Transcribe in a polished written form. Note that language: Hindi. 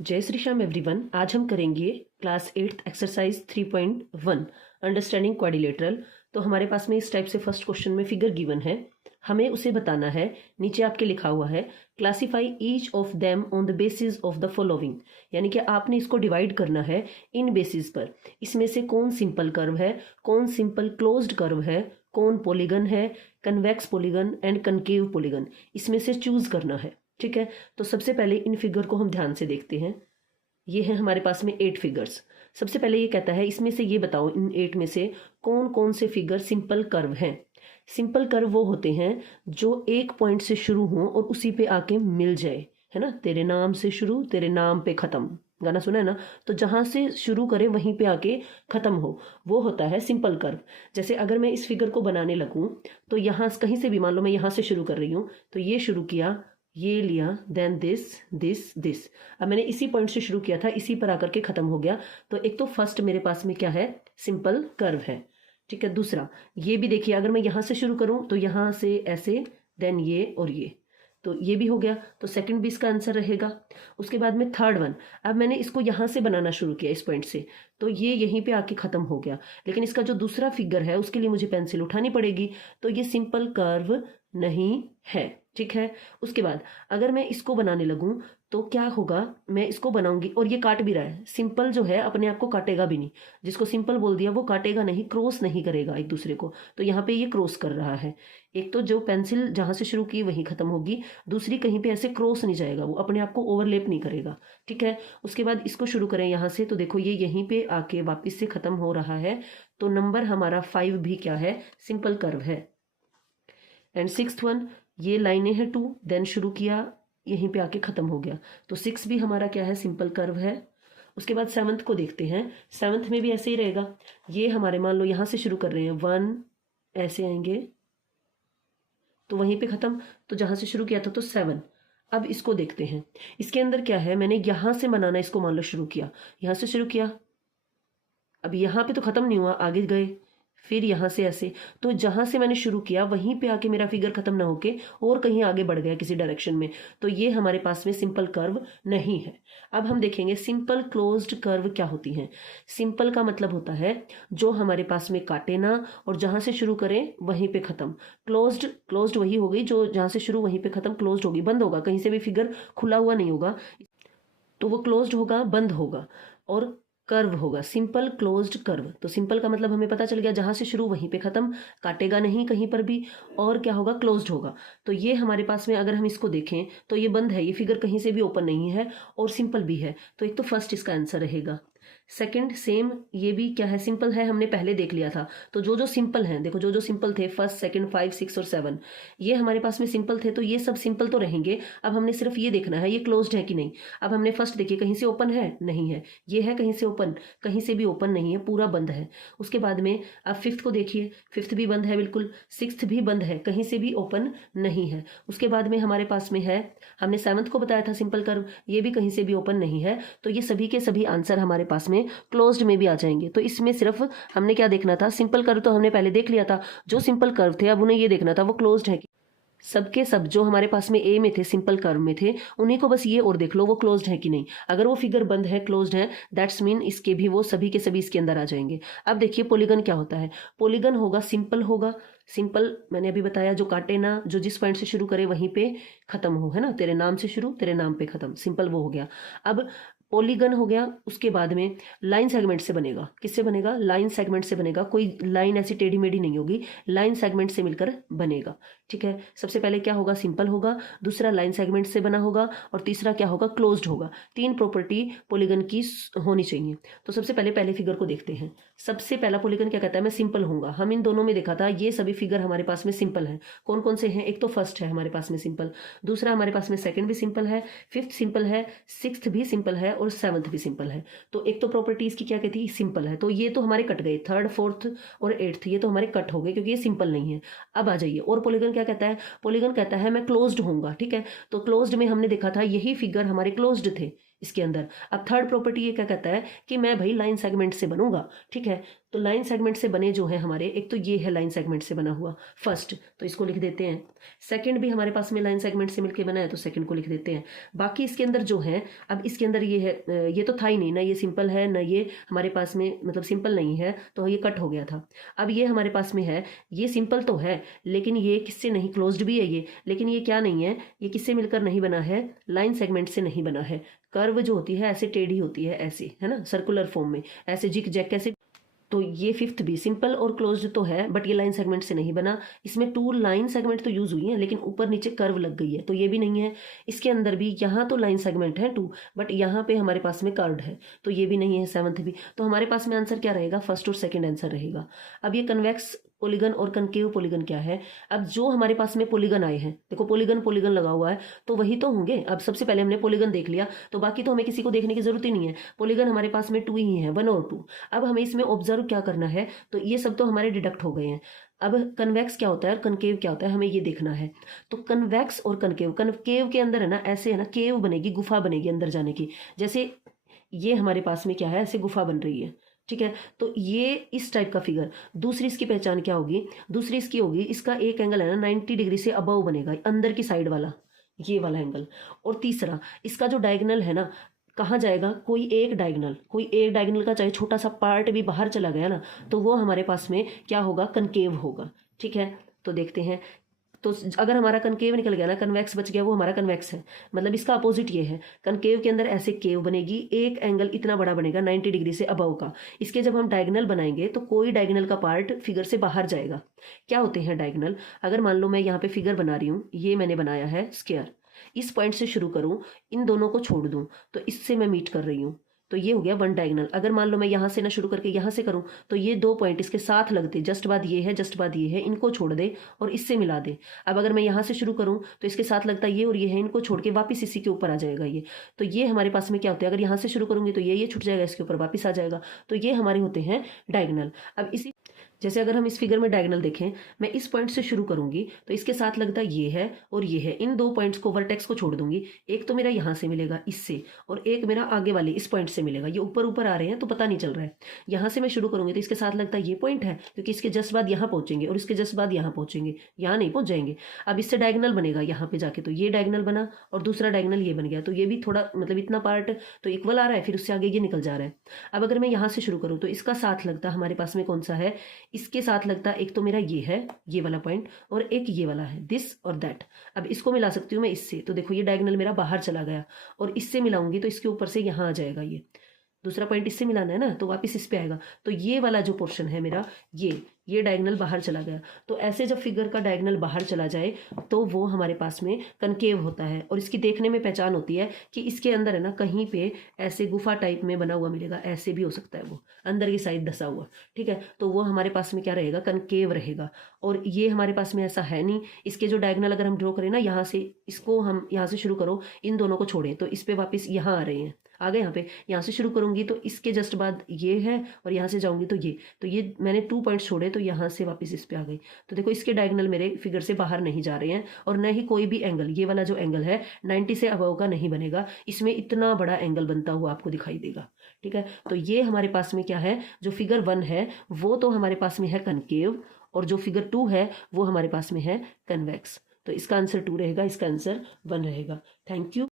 जय श्री श्याम एवरीवन। आज हम करेंगे क्लास 8 एक्सरसाइज 3.1 अंडरस्टैंडिंग क्वाड्रिलेटरल। तो हमारे पास में इस टाइप से फर्स्ट क्वेश्चन में फिगर गिवन है, हमें उसे बताना है। नीचे आपके लिखा हुआ है classify each of them on the basis of the following, यानी कि आपने इसको डिवाइड करना है इन बेसिस पर। इसमें से कौन सिंपल कर्व है, कौन सिंपल क्लोज्ड कर्व है, कौन पॉलीगन है, convex polygon and concave polygon, इसमें से चूज करना है। ठीक है, तो सबसे पहले इन फिगर को हम ध्यान से देखते हैं। ये है हमारे पास में 8 फिगर्स। सबसे पहले ये कहता है इसमें से ये बताओ इन 8 में से कौन कौन से फिगर सिंपल कर्व हैं। सिंपल कर्व वो होते हैं जो एक पॉइंट से शुरू हो और उसी पे आके मिल जाए, है ना। तेरे नाम से शुरू तेरे नाम पे खत्म, गाना सुना है ना। तो जहां से शुरू करे वहीं पे आके खत्म हो, वो होता है सिंपल कर्व। जैसे अगर मैं इस फिगर को बनाने लगूं तो यहाँ कहीं से भी, मान लो मैं यहाँ से शुरू कर रही हूँ, तो ये शुरू किया, ये लिया, देन दिस दिस दिस। अब मैंने इसी पॉइंट से शुरू किया था, इसी पर आकर के खत्म हो गया। तो एक तो फर्स्ट मेरे पास में क्या है, सिंपल कर्व है। ठीक है, दूसरा ये भी देखिए, अगर मैं यहां से शुरू करूं तो यहां से ऐसे, देन ये और ये, तो ये भी हो गया। तो सेकंड भी इसका आंसर रहेगा। उसके बाद में थर्ड वन, अब मैंने इसको यहां से बनाना शुरू किया इस पॉइंट से, तो ये यहीं पे आके खत्म हो गया। लेकिन इसका जो दूसरा फिगर है उसके लिए मुझे पेंसिल उठानी पड़ेगी, तो ये सिंपल कर्व नहीं है। ठीक है, उसके बाद अगर मैं इसको बनाने लगूं तो क्या होगा, मैं इसको बनाऊंगी और ये काट भी रहा है। सिंपल जो है अपने आप को काटेगा भी नहीं, जिसको सिंपल बोल दिया वो काटेगा नहीं, क्रॉस नहीं करेगा एक दूसरे को। तो यहाँ पे ये क्रॉस कर रहा है। एक तो जो पेंसिल जहां से शुरू की वहीं खत्म होगी, दूसरी कहीं पे ऐसे क्रॉस नहीं जाएगा, वो अपने आप को ओवरलेप नहीं करेगा। ठीक है, उसके बाद इसको शुरू करें यहाँ से, तो देखो ये यहीं पे आके वापिस से खत्म हो रहा है। तो नंबर हमारा 5 भी क्या है, सिंपल कर्व है। एंड सिक्स्थ वन, ये लाइनें हैं 2, देन शुरू किया यहीं पे आके खत्म हो गया, तो 6 भी हमारा क्या है, सिंपल कर्व है। उसके बाद 7th को देखते हैं। 7th में भी ऐसे ही रहेगा। ये हमारे, मान लो यहां से शुरू कर रहे हैं 1, ऐसे आएंगे तो वहीं पे खत्म, तो जहां से शुरू किया था तो 7। अब इसको देखते हैं, इसके अंदर क्या है, मैंने यहां से बनाना इसको मान लो शुरू किया, यहां से शुरू किया, अब यहाँ पे तो खत्म नहीं हुआ, आगे गए, फिर यहां से ऐसे, तो जहां से मैंने शुरू किया वहीं पे आके मेरा फिगर खत्म ना होके और कहीं आगे बढ़ गया किसी डायरेक्शन में, तो ये हमारे पास में सिंपल कर्व नहीं है। अब हम देखेंगे सिंपल क्लोज्ड कर्व क्या होती हैं। सिंपल का मतलब होता है जो हमारे पास में काटे ना और जहां से शुरू करें वहीं पे खत्म। क्लोज्ड, क्लोज्ड वही हो गई जो जहां से शुरू वहीं पे खत्म, क्लोज्ड होगी, बंद होगा, कहीं से भी फिगर खुला हुआ नहीं होगा, तो वो क्लोज्ड होगा, बंद होगा। और कर्व होगा सिंपल क्लोज्ड कर्व। तो सिंपल का मतलब हमें पता चल गया, जहां से शुरू वहीं पे खत्म, काटेगा नहीं कहीं पर भी, और क्या होगा, क्लोज्ड होगा। तो ये हमारे पास में अगर हम इसको देखें तो ये बंद है, ये फिगर कहीं से भी ओपन नहीं है और सिंपल भी है। तो एक तो फर्स्ट इसका आंसर रहेगा। सेकंड सेम, ये भी क्या है, सिंपल है, हमने पहले देख लिया था। तो जो जो सिंपल हैं, देखो जो जो सिंपल थे, फर्स्ट सेकंड 5 6 और 7, ये हमारे पास में सिंपल थे, तो ये सब सिंपल तो रहेंगे। अब हमने सिर्फ ये देखना है ये क्लोज्ड है कि नहीं। अब हमने फर्स्ट देखिए, कहीं से ओपन है, नहीं है, ये है कहीं से ओपन, कहीं से भी ओपन नहीं है, पूरा बंद है। उसके बाद में अब 5th को देखिए, 5th भी बंद है बिल्कुल, 6th भी बंद है, कहीं से भी ओपन नहीं है। उसके बाद में हमारे पास में है, हमने 7th को बताया था सिंपल कर्व, ये भी कहीं से भी ओपन नहीं है। तो ये सभी के सभी आंसर हमारे पास में क्लोज्ड में भी आ जाएंगे। तो इसमें सिर्फ हमने क्या देखना था, सिंपल कर्व तो हमने पहले देख लिया था, जो सिंपल कर्व थे अब उन्हें ये देखना था वो क्लोज्ड है कि, सबके सब जो हमारे पास में ए में थे, सिंपल कर्व में थे, उन्हीं को बस ये और देख लो वो क्लोज्ड है कि नहीं। अगर वो फिगर बंद है, क्लोज्ड है, दैट्स मीन इसके भी वो सभी के सभी इसके अंदर आ जाएंगे। अब देखिए पॉलीगन क्या होता है। पॉलीगन होगा सिंपल होगा, सिंपल मैंने अभी बताया जो काटे ना, जो जिस पॉइंट से शुरू करे वहीं पे खत्म हो, है ना, तेरे नाम से शुरू तेरे नाम पे खत्म, सिंपल वो हो गया। अब पॉलीगन हो गया, उसके बाद में लाइन सेगमेंट से बनेगा, किससे बनेगा, लाइन सेगमेंट से बनेगा, कोई लाइन ऐसी टेढ़ी मेढ़ी नहीं होगी, लाइन सेगमेंट से मिलकर बनेगा। ठीक है, सबसे पहले क्या होगा, सिंपल होगा, दूसरा लाइन सेगमेंट से बना होगा, और तीसरा क्या होगा, क्लोज्ड होगा। 3 प्रॉपर्टी पॉलीगन की होनी चाहिए। तो सबसे पहले पहले फिगर को देखते हैं। सबसे पहला पॉलीगन क्या कहता है, मैं सिंपल होऊंगा। हम इन दोनों में देखा था, ये सभी फिगर हमारे पास में सिंपल है। कौन कौन से हैं, एक तो फर्स्ट है हमारे पास में सिंपल, दूसरा हमारे पास में सेकंड भी सिंपल है, 5th सिंपल है, 6th भी सिंपल है और 7th भी सिंपल है। तो एक तो प्रॉपर्टी इसकी क्या कहती है, सिंपल है, तो ये तो हमारे कट गए, 3rd 4th और 8th ये तो हमारे कट हो गए क्योंकि ये सिंपल नहीं है। अब आ जाइए, और पॉलीगन क्या कहता है, पॉलीगन कहता है मैं क्लोज्ड होऊंगा। ठीक है, तो क्लोज्ड में हमने देखा था यही फिगर हमारे क्लोज्ड थे इसके अंदर। अब थर्ड प्रॉपर्टी ये क्या कहता है कि मैं भाई लाइन सेगमेंट से बनूंगा। ठीक है, तो लाइन सेगमेंट से बने जो है हमारे, एक तो ये है लाइन सेगमेंट से बना हुआ फर्स्ट, तो इसको लिख देते हैं। सेकंड भी हमारे पास में लाइन सेगमेंट से मिलके बना है, तो सेकंड को लिख देते हैं। बाकी इसके अंदर जो है, अब इसके अंदर ये है, ये तो था ही नहीं ना, ये सिंपल है ना, ये हमारे पास में मतलब सिंपल नहीं है, तो ये कट हो गया था। अब ये हमारे पास में है, ये सिंपल तो है लेकिन ये किससे नहीं, क्लोज्ड भी है ये, लेकिन ये क्या नहीं है, ये किससे मिलकर नहीं बना है, लाइन सेगमेंट से नहीं बना है। कर्व जो होती है ऐसे टेढ़ी होती है, ऐसे है ना, सर्कुलर फॉर्म में ऐसे जिग जैग कैसे। तो ये फिफ्थ भी सिंपल और क्लोज्ड तो है, बट ये लाइन सेगमेंट से नहीं बना। इसमें 2 लाइन सेगमेंट तो यूज हुई है लेकिन ऊपर नीचे कर्व लग गई है, तो ये भी नहीं है। इसके अंदर भी यहाँ तो लाइन सेगमेंट है 2, बट यहाँ पे हमारे पास में कर्व्ड है, तो ये भी नहीं है। सेवंथ भी, तो हमारे पास में आंसर क्या रहेगा, फर्स्ट और सेकंड आंसर रहेगा। अब ये कन्वेक्स पॉलीगन और कनकेव पॉलीगन क्या है, अब जो हमारे पास में पॉलीगन आए हैं, देखो पॉलीगन पॉलीगन लगा हुआ है, तो वही तो होंगे। अब सबसे पहले हमने पॉलीगन देख लिया, तो बाकी तो हमें किसी को देखने की जरूरत ही नहीं है। पॉलीगन हमारे पास में 2 ही है, 1 और 2। अब हमें इसमें ऑब्जर्व क्या करना है, तो ये सब तो हमारे डिडक्ट हो गए हैं। अब कन्वेक्स क्या होता है और कनकेव क्या होता है, हमें ये देखना है। तो कन्वेक्स और कनकेव, कनकेव के अंदर है ना ऐसे है ना, केव बनेगी, गुफा बनेगी अंदर जाने की। जैसे ये हमारे पास में क्या है, ऐसे गुफा बन रही है, ठीक है। तो ये इस टाइप का फिगर। दूसरी इसकी पहचान क्या होगी, दूसरी इसकी होगी, इसका एक एंगल है ना 90 डिग्री से अबव बनेगा, अंदर की साइड वाला, ये वाला एंगल। और तीसरा इसका जो डायगोनल है ना, कहाँ जाएगा, कोई एक डायगोनल का चाहे छोटा सा पार्ट भी बाहर चला गया ना, तो वो हमारे पास में क्या होगा, कनकेव होगा, ठीक है। तो देखते हैं, तो अगर हमारा कनकेव निकल गया ना, कन्वेक्स बच गया, वो हमारा कन्वेक्स है। मतलब इसका अपोजिट ये है, कनकेव के अंदर ऐसे केव बनेगी, एक एंगल इतना बड़ा बनेगा 90 डिग्री से अबव का। इसके जब हम डायगोनल बनाएंगे तो कोई डायगोनल का पार्ट फिगर से बाहर जाएगा। क्या होते हैं डायगोनल, अगर मान लो मैं यहाँ पे फिगर बना रही हूँ, ये मैंने बनाया है स्क्वायर, इस पॉइंट से शुरू करूँ, इन दोनों को छोड़ दूँ, तो इससे मैं मीट कर रही हूँ, तो ये हो गया 1 डायगोनल। अगर मान लो मैं यहाँ से ना शुरू करके यहाँ से करूँ, तो ये 2 पॉइंट इसके साथ लगते, जस्ट बाद ये है, जस्ट बाद ये है, इनको छोड़ दे और इससे मिला दे। अब अगर मैं यहाँ से शुरू करूँ तो इसके साथ लगता ये और ये है, इनको छोड़ के वापस इसी के ऊपर आ जाएगा ये। तो ये हमारे पास में क्या होता है, अगर यहाँ से शुरू करूँगी तो ये छूट जाएगा, इसके ऊपर वापस आ जाएगा। तो ये हमारे होते हैं डायगोनल। अब इसी जैसे अगर हम इस फिगर में डायगोनल देखें, मैं इस पॉइंट से शुरू करूंगी तो इसके साथ लगता ये है और ये है, इन 2 पॉइंट्स को, वर्टेक्स को छोड़ दूंगी। एक तो मेरा यहाँ से मिलेगा इससे, और एक मेरा आगे वाले इस पॉइंट से मिलेगा। ये ऊपर ऊपर आ रहे हैं तो पता नहीं चल रहा है। यहाँ से मैं शुरू करूंगी तो इसके साथ लगता ये पॉइंट है, क्योंकि इसके जस्ट बाद यहाँ पहुंचेंगे और इसके जस्ट बाद यहाँ पहुंचेंगे, यहाँ नहीं पहुंच जाएंगे। अब इससे डायगोनल बनेगा यहाँ पे जाके, तो ये डायगोनल बना और दूसरा डायगोनल ये बन गया। तो ये भी थोड़ा मतलब इतना पार्ट तो इक्वल आ रहा है, फिर उससे आगे ये निकल जा रहा है। अब अगर मैं यहाँ से शुरू करूँ तो इसका साथ लगता हमारे पास में कौन सा है, इसके साथ लगता एक तो मेरा ये है, ये वाला पॉइंट, और एक ये वाला है, दिस और दैट। अब इसको मिला सकती हूँ मैं इससे, तो देखो ये डायगोनल मेरा बाहर चला गया, और इससे मिलाऊंगी तो इसके ऊपर से यहाँ आ जाएगा। ये दूसरा पॉइंट इससे मिलाना है ना, तो वापस इस पे आएगा। तो ये वाला जो पोर्शन है मेरा, ये डायगोनल बाहर चला गया। तो ऐसे जब फिगर का डायगोनल बाहर चला जाए तो वो हमारे पास में कनकेव होता है। और इसकी देखने में पहचान होती है कि इसके अंदर है ना कहीं पे ऐसे गुफा टाइप में बना हुआ मिलेगा, ऐसे भी हो सकता है, वो अंदर की साइड धसा हुआ, ठीक है। तो वो हमारे पास में क्या रहेगा, कनकेव रहेगा। और ये हमारे पास में ऐसा है नहीं। इसके जो डायगोनल अगर हम ड्रॉ करें ना, यहाँ से इसको हम यहाँ से शुरू करो, इन दोनों को छोड़ें तो इस पे वापस यहाँ आ रहे हैं, आ गए यहाँ पे। यहाँ से शुरू करूंगी तो इसके जस्ट बाद ये है, और यहाँ से जाऊंगी तो ये मैंने 2 पॉइंट्स छोड़े तो यहाँ से वापस इस पे आ गई। तो देखो इसके डायगोनल मेरे फिगर से बाहर नहीं जा रहे हैं, और न ही कोई भी एंगल, ये वाला जो एंगल है 90 से अबव का नहीं बनेगा। इसमें इतना बड़ा एंगल बनता हुआ आपको दिखाई देगा, ठीक है। तो ये हमारे पास में क्या है, जो फिगर 1 है वो तो हमारे पास में है कनकेव, और जो फिगर 2 है वो हमारे पास में है कन्वेक्स। तो इसका आंसर 2 रहेगा, इसका आंसर 1 रहेगा। Thank you.